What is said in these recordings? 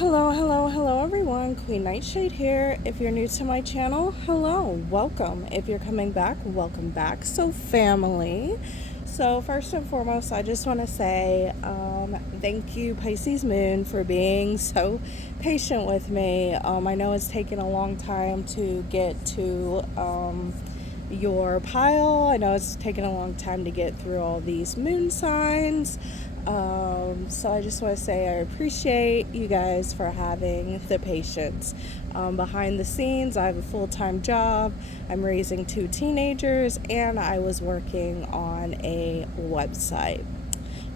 Hello everyone. Queen Nightshade here. If you're new to my channel, hello, welcome. If you're coming back, welcome back. So family. So first and foremost, I just want to say thank you, Pisces Moon, for being so patient with me. I know it's taken a long time to get to your pile. I know it's taken a long time to get through all these moon signs. So I just want to say I appreciate you guys for having the patience. Behind the scenes, I have a full-time job. I'm raising 2 teenagers, and I was working on a website.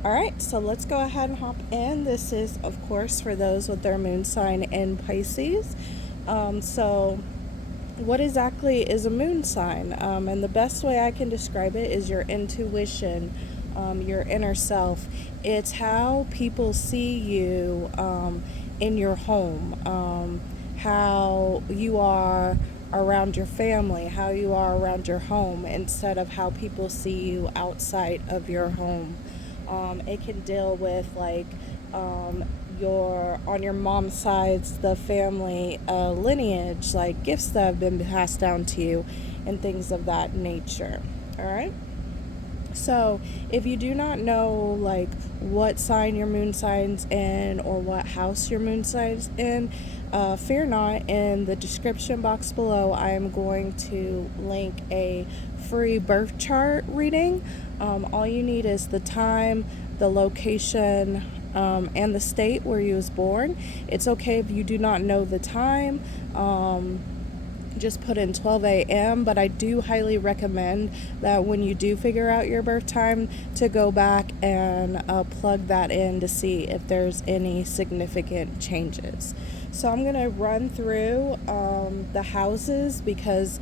Alright, so let's go ahead and hop in. This is, of course, for those with their moon sign in Pisces. So what exactly is a moon sign? And the best way I can describe it is your intuition, your inner self. It's how people see you in your home, how you are around your family, how you are around your home, instead of how people see you outside of your home. It can deal with like on your mom's sides, the family lineage, like gifts that have been passed down to you and things of that nature. All right. So if you do not know like what sign your moon sign's in or what house your moon sign's in, fear not. In the description box below, I am going to link a free birth chart reading. All you need is the time, the location, and the state where you was born. It's okay if you do not know the time. Just put in 12 a.m. But I do highly recommend that when you do figure out your birth time to go back and plug that in to see if there's any significant changes. So I'm going to run through the houses because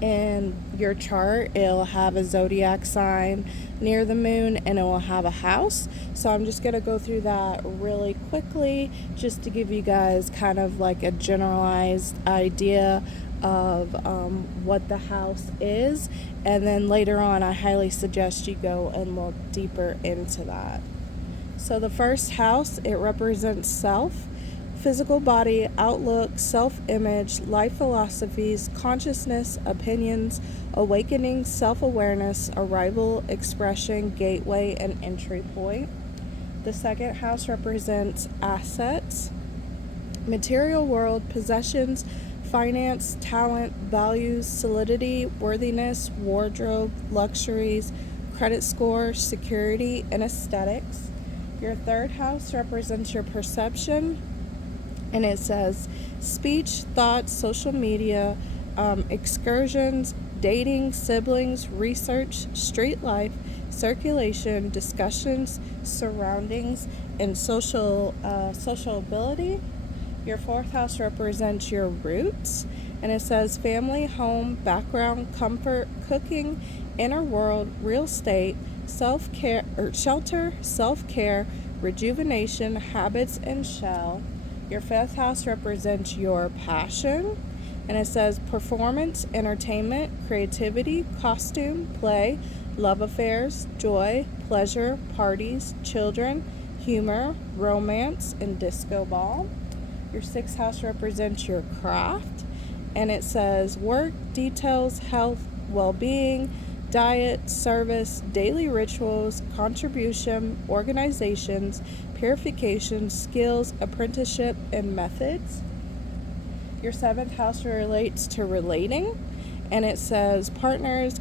in your chart it'll have a zodiac sign near the moon and it will have a house. So I'm just going to go through that really quickly just to give you guys kind of like a generalized idea of what the house is, and then later on I highly suggest you go and look deeper into that. So the first house, it represents self, physical body, outlook, self-image, life philosophies, consciousness, opinions, awakening, self-awareness, arrival, expression, gateway, and entry point. The second house represents assets, material world, possessions, finance, talent, values, solidity, worthiness, wardrobe, luxuries, credit score, security, and aesthetics. Your third house represents your perception, and it says speech, thoughts, social media, excursions, dating, siblings, research, street life, circulation, discussions, surroundings, and social ability. Your fourth house represents your roots, and it says family, home, background, comfort, cooking, inner world, real estate, self-care, or shelter, self-care, rejuvenation, habits, and shell. Your fifth house represents your passion, and it says performance, entertainment, creativity, costume, play, love affairs, joy, pleasure, parties, children, humor, romance, and disco ball. Your sixth house represents your craft, and it says work, details, health, well-being, diet, service, daily rituals, contribution, organizations, purification, skills, apprenticeship, and methods. Your seventh house relates to relating, and it says partners,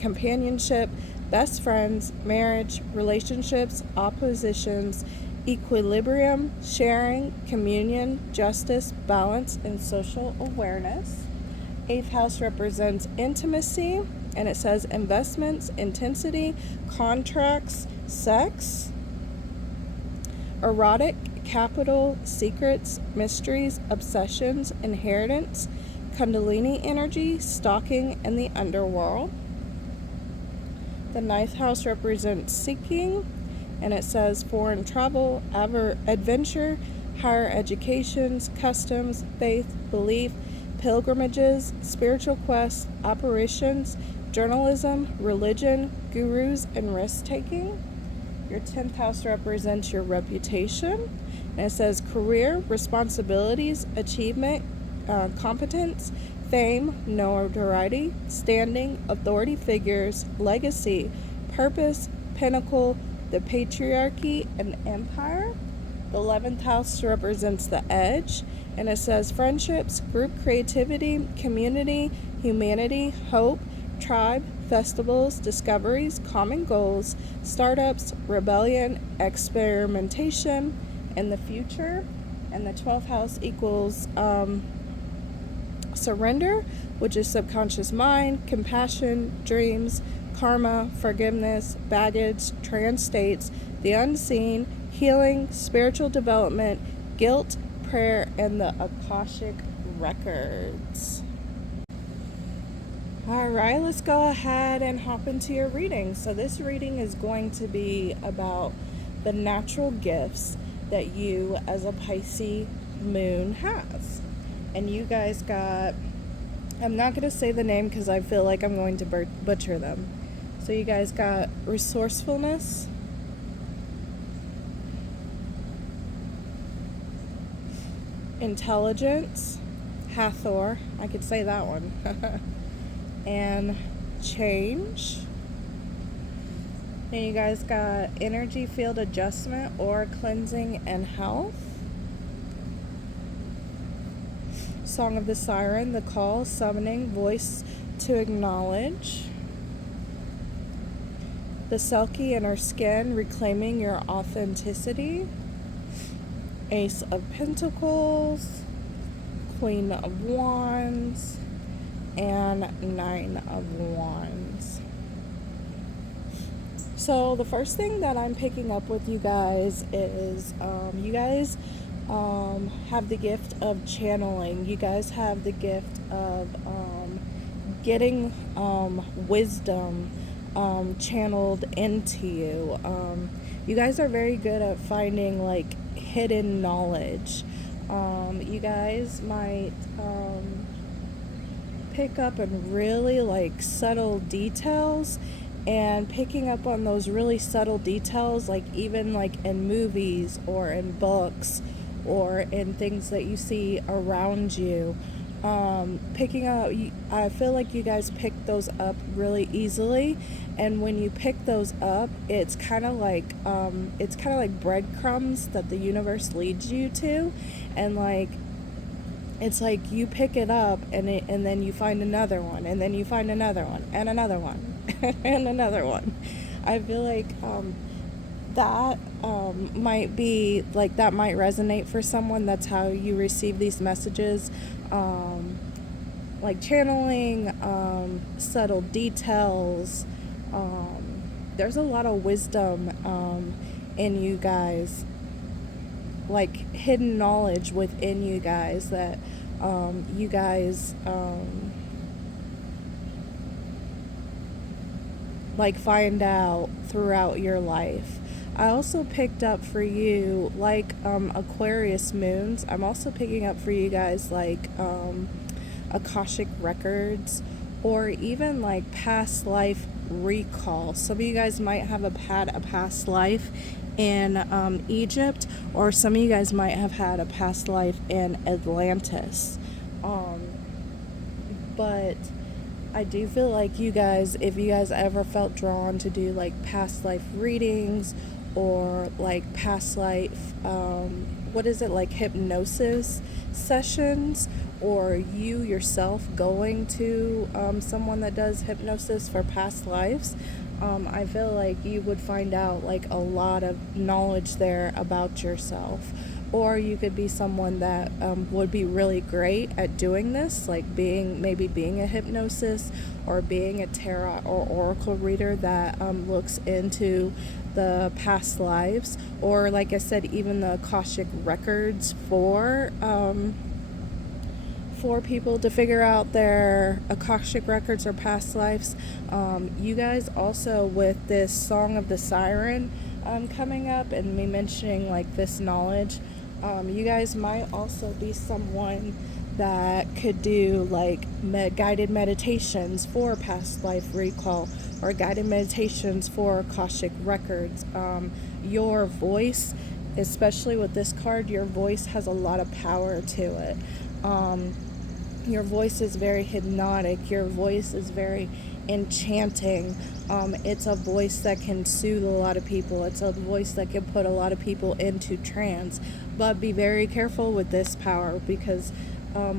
companionship, best friends, marriage, relationships, oppositions, equilibrium, sharing, communion, justice, balance, and social awareness. Eighth house represents intimacy, and it says investments, intensity, contracts, sex, erotic, capital, secrets, mysteries, obsessions, inheritance, kundalini energy, stalking, and the underworld. The ninth house represents seeking, and it says foreign travel, adventure, higher educations, customs, faith, belief, pilgrimages, spiritual quests, apparitions, journalism, religion, gurus, and risk-taking. Your 10th house represents your reputation, And it says career, responsibilities, achievement, competence, fame, notoriety, standing, authority figures, legacy, purpose, pinnacle, the patriarchy, and empire. The 11th house represents the edge, and it says friendships, group creativity, community, humanity, hope, tribe, festivals, discoveries, common goals, startups, rebellion, experimentation, and the future. And the 12th house equals surrender, which is subconscious mind, compassion, dreams, karma, forgiveness, baggage, trance states, the unseen, healing, spiritual development, guilt, prayer, and the Akashic records. All right, let's go ahead and hop into your reading. So this reading is going to be about the natural gifts that you as a Pisces moon has. And you guys got, I'm not going to say the name because I feel like I'm going to butcher them. So you guys got resourcefulness, intelligence, Hathor, I could say that one, and change. And you guys got energy field adjustment or cleansing and health. Song of the Siren, the call, summoning, voice to acknowledge. The Selkie inner skin, reclaiming your authenticity. Ace of Pentacles, Queen of Wands, and Nine of Wands. So the first thing that I'm picking up with you guys is you guys have the gift of channeling. You guys have the gift of getting wisdom channeled into you. You guys are very good at finding like hidden knowledge. You guys might pick up on really like subtle details, and picking up on those really subtle details, like even like in movies or in books or in things that you see around you. Picking up, I feel like you guys pick those up really easily, and when you pick those up, it's kind of like breadcrumbs that the universe leads you to, and like it's like you pick it up and then you find another one, and then you find another one, and another one, and another one. I feel like that might be like, that might resonate for someone. That's how you receive these messages, like channeling, subtle details. There's a lot of wisdom in you guys, like hidden knowledge within you guys that you guys like find out throughout your life. I also picked up for you like Aquarius moons. I'm also picking up for you guys like Akashic records, or even like past life recall. Some of you guys might have had a past life in Egypt, or some of you guys might have had a past life in Atlantis. But I do feel like you guys, if you guys ever felt drawn to do like past life readings, or like past life, like hypnosis sessions, or you yourself going to someone that does hypnosis for past lives, I feel like you would find out like a lot of knowledge there about yourself. Or you could be someone that would be really great at doing this, like being a hypnosis, or being a tarot or oracle reader that looks into the past lives, or like I said, even the Akashic records for people to figure out their Akashic records or past lives. You guys also, with this Song of the Siren coming up, and me mentioning like this knowledge, you guys might also be someone that could do like guided meditations for past life recall, or guided meditations for Akashic records. Your voice especially with this card, your voice has a lot of power to it. Your voice is very hypnotic. Your voice is very enchanting. It's a voice that can soothe a lot of people. It's a voice that can put a lot of people into trance. But be very careful with this power, because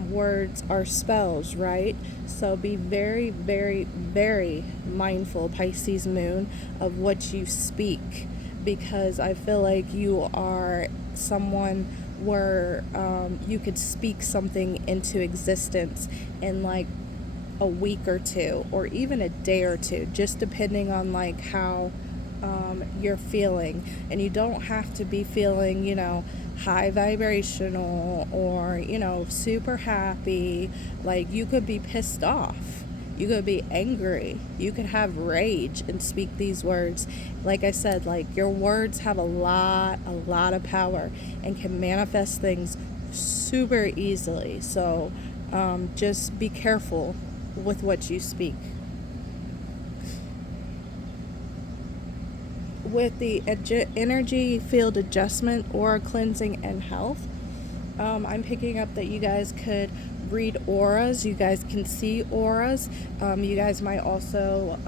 words are spells, right? So be very, very, very mindful, Pisces moon, of what you speak, because I feel like you are someone where you could speak something into existence in like a week or two, or even a day or two, just depending on like how you're feeling. And you don't have to be feeling, high vibrational or, super happy. Like, you could be pissed off. You could be angry. You could have rage and speak these words. Like I said, like, your words have a lot of power and can manifest things super easily. So just be careful with what you speak. With the energy field adjustment, aura cleansing, and health, I'm picking up that you guys could read auras. You guys can see auras. You guys might also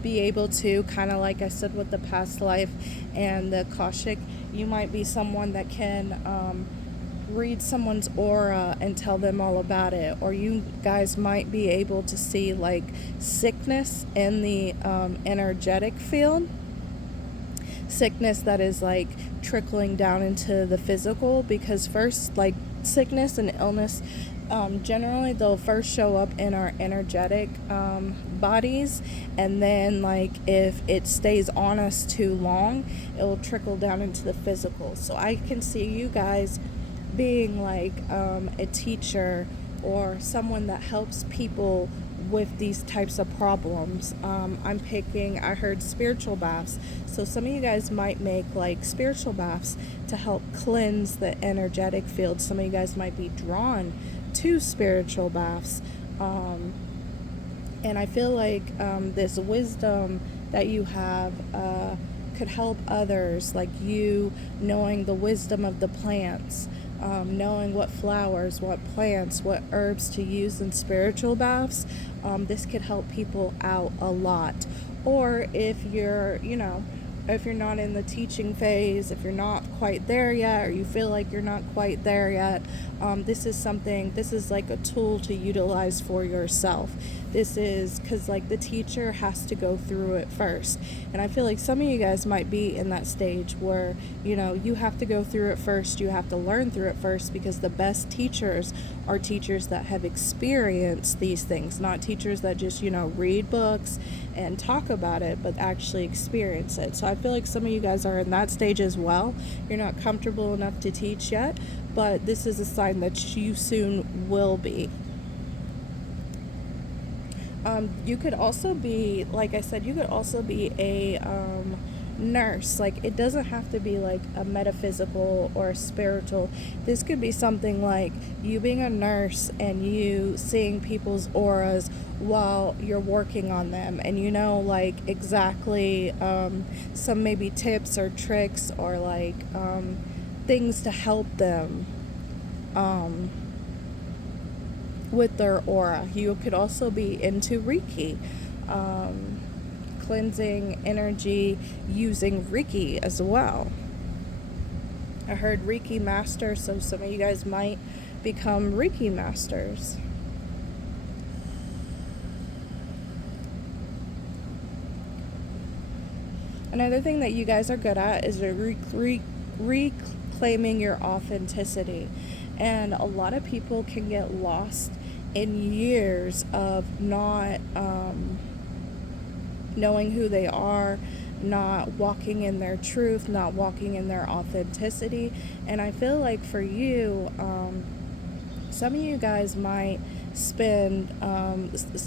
be able to, kind of like I said with the past life and the Akashic, you might be someone that can read someone's aura and tell them all about it. Or you guys might be able to see like sickness in the energetic field. Sickness that is like trickling down into the physical, because first, like, sickness and illness, generally they'll first show up in our energetic bodies, and then like if it stays on us too long, it will trickle down into the physical. So I can see you guys being like a teacher or someone that helps people with these types of problems. I heard spiritual baths. So some of you guys might make like spiritual baths to help cleanse the energetic field. Some of you guys might be drawn to spiritual baths. And I feel like this wisdom that you have could help others, like you knowing the wisdom of the plants, knowing what flowers, what plants, what herbs to use in spiritual baths. This could help people out a lot. Or if you're, if you're not in the teaching phase, if you're not quite there yet, or you feel like you're not quite there yet, this is like a tool to utilize for yourself. This is because like the teacher has to go through it first. And I feel like some of you guys might be in that stage where, you have to go through it first. You have to learn through it first, because the best teachers are teachers that have experienced these things, not teachers that just, read books and talk about it, but actually experience it. So I feel like some of you guys are in that stage as well. You're not comfortable enough to teach yet, but this is a sign that you soon will be. You could also be, like I said, a nurse. Like, it doesn't have to be like a metaphysical or a spiritual. This could be something like you being a nurse and you seeing people's auras while you're working on them, and like exactly some maybe tips or tricks or like things to help them with their aura. You could also be into Reiki, cleansing energy using Reiki as well. I heard Reiki master, so some of you guys might become Reiki masters. Another thing that you guys are good at is reclaiming your authenticity. And a lot of people can get lost in years of not knowing who they are, not walking in their truth, not walking in their authenticity. And I feel like for you, some of you guys might spend,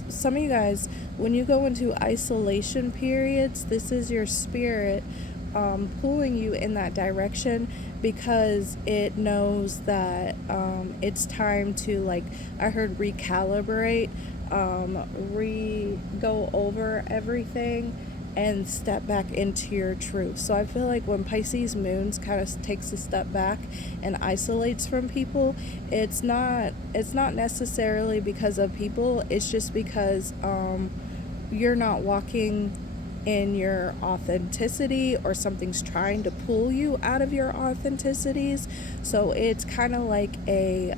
some of you guys, when you go into isolation periods, this is your spirit pulling you in that direction, because it knows that it's time to, like, I heard recalibrate, go over everything, and step back into your truth. So I feel like when Pisces moons kind of takes a step back and isolates from people, it's not necessarily because of people. It's just because you're not walking in your authenticity, or something's trying to pull you out of your authenticities. So it's kind of like a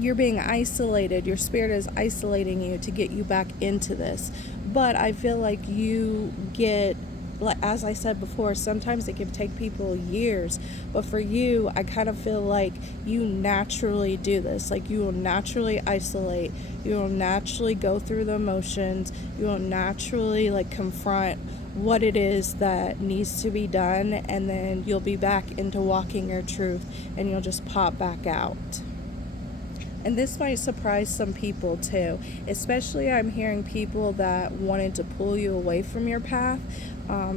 you're being isolated. Your spirit is isolating you to get you back into this. But I feel like you get, like, as I said before, sometimes it can take people years, but for you, I kind of feel like you naturally do this. Like, you will naturally isolate, you will naturally go through the emotions, you will naturally like confront what it is that needs to be done, and then you'll be back into walking your truth, and you'll just pop back out. And this might surprise some people too, especially I'm hearing people that wanted to pull you away from your path. I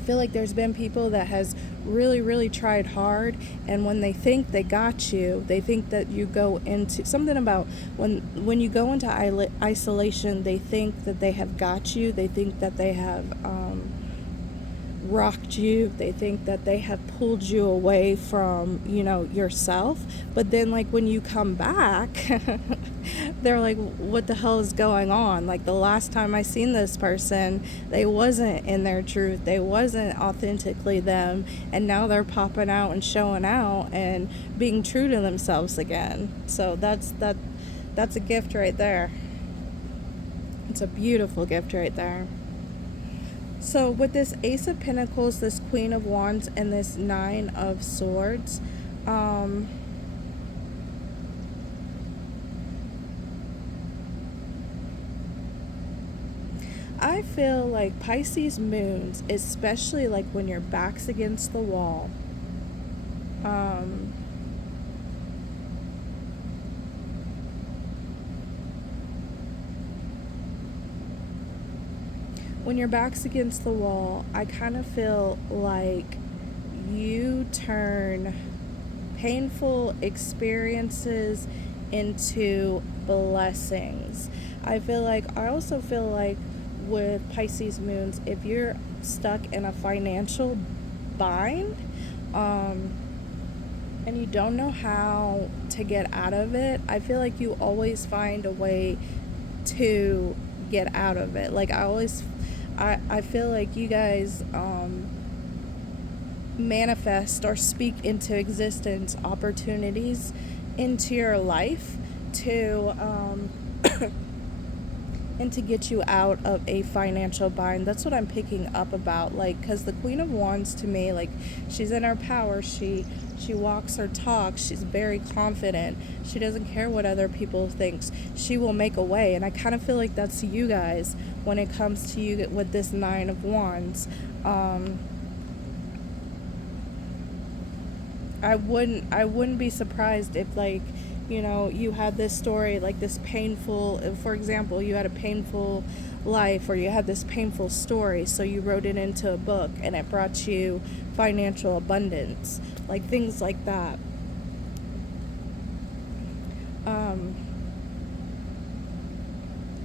feel like there's been people that has really tried hard, and when they think they got you, they think that you go into something about when you go into isolation, they think that they have got you, they think that they have rocked you, they think that they have pulled you away from, yourself. But then, like, when you come back, they're like, what the hell is going on? Like, the last time I seen this person, they wasn't in their truth, they wasn't authentically them, and now they're popping out and showing out and being true to themselves again. So that's a gift right there. It's a beautiful gift right there. So with this Ace of Pentacles, this Queen of Wands, and this Nine of Swords, I feel like Pisces moons, especially like when your back's against the wall, when your back's against the wall, I kind of feel like you turn painful experiences into blessings. I also feel like with Pisces moons, if you're stuck in a financial bind, and you don't know how to get out of it, I feel like you always find a way to get out of it. Like, I feel like you guys manifest or speak into existence opportunities into your life to and to get you out of a financial bind. That's what I'm picking up about, like, because the Queen of Wands, to me, like, she's in her power, she walks her talk, she's very confident, she doesn't care what other people thinks, she will make a way. And I kind of feel like that's you guys when it comes to you with this Nine of Wands. I wouldn't be surprised if, like, you had this story, like this painful, for example, you had a painful life, or you had this painful story, so you wrote it into a book and it brought you financial abundance, like things like that.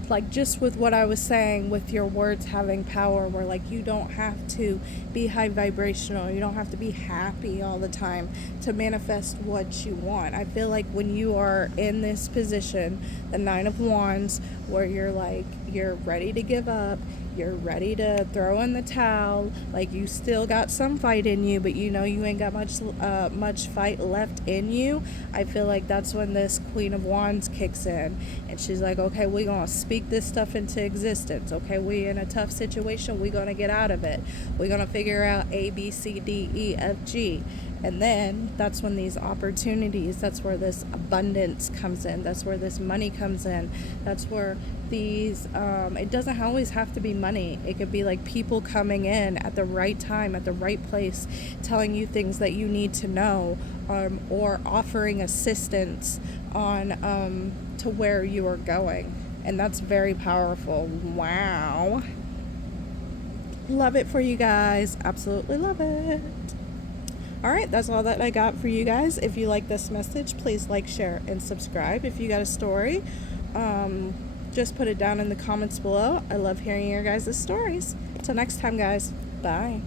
Like, just with what I was saying with your words having power, where, like, you don't have to be high vibrational, you don't have to be happy all the time to manifest what you want. I feel like when you are in this position, the Nine of Wands, where you're like, you're ready to give up, you're ready to throw in the towel, like, you still got some fight in you, but you ain't got much fight left in you, I feel like that's when this Queen of Wands kicks in, and she's like, okay, we're gonna speak this stuff into existence. Okay, we in a tough situation, we're gonna get out of it, we're gonna figure out A, B, C, D, E, F, G. And then that's when these opportunities, that's where this abundance comes in, that's where this money comes in, that's where these, it doesn't always have to be money. It could be like people coming in at the right time, at the right place, telling you things that you need to know, or offering assistance on to where you are going. And that's very powerful. Wow. Love it for you guys. Absolutely love it. All right, that's all that I got for you guys. If you like this message, please like, share, and subscribe. If you got a story, just put it down in the comments below. I love hearing your guys' stories. Till next time, guys. Bye.